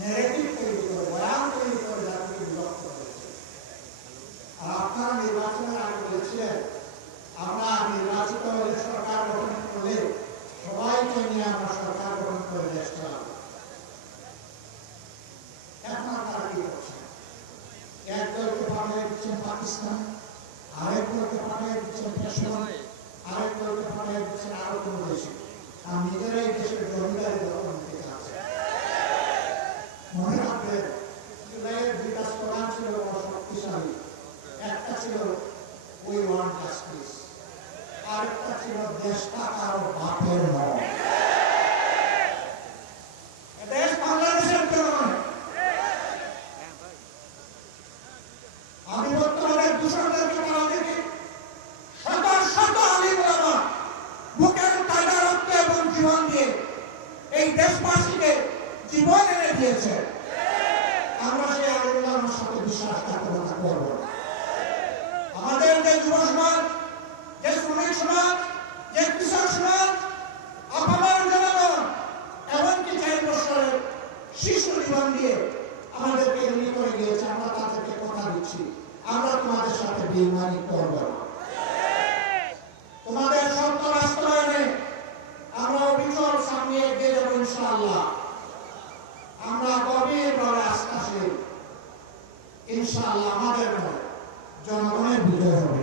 Negative তৈরি করে, বয়ান তৈরি করে জাতিকে বিভক্ত করেছে। আর আপনারা নির্বাচনের আগে বলেছিলেন আমরা নির্বাচিত হলে সরকার গঠন করলে সবাইকে নিয়ে আমরা সরকার গঠন করে দেশ চালাবো। এখন আপনারা কি করছেন? এক দলকে পাঠিয়ে দিচ্ছেন পাকিস্তান, আরেক দলকে পাঠিয়ে দিচ্ছেন পেশোয়ার, আরেক দলকে পাঠিয়ে দিচ্ছেন আরো কোনো দেশে। আর নিজেরাই দেশের জমিদারি দখল নিতে চাচ্ছে। মনে রাখবেন, জুলাইয়ের দুইটা স্লোগান ছিল বড় শক্তিশালী। একটা ছিল উই ওয়ান্ট জাস্টিস, আরেকটা ছিল দেশটা কারো বাপের নয়। দেশ বাংলাদেশের জনগণ। আমি বর্তমানে দূষণদেরকে তারা দেখি শত শত আলিম ওলামা বুকের তাজা রক্ত এবং জীবন দিয়ে এই দেশবাসীকে জীবন এনে দিয়েছে। আমরা সেই আলিম ওলামার সাথে বিশ্বাসঘাতকতা করব না। আমাদের যে যুব সমাজ, যে শ্রমিক সমাজ, যে কৃষক সমাজ, আপামর জনগণ, এমনকি 4 বছরের শিশু জীবন দিয়ে আমাদেরকে ঋণী করে গিয়েছে। আমরা তাদেরকে কথা দিচ্ছি, আমরা তোমাদের সাথে বেইমানি করব না। তোমাদের শর্ত বাস্তবায়নে আমরা অবিচল সামনে এগিয়ে যাব ইনশাআল্লাহ। আমরা গভীরভাবে আস্থাশীল, ইনশাআল্লাহ আমাদের নয় জনগণের বিজয় হবে।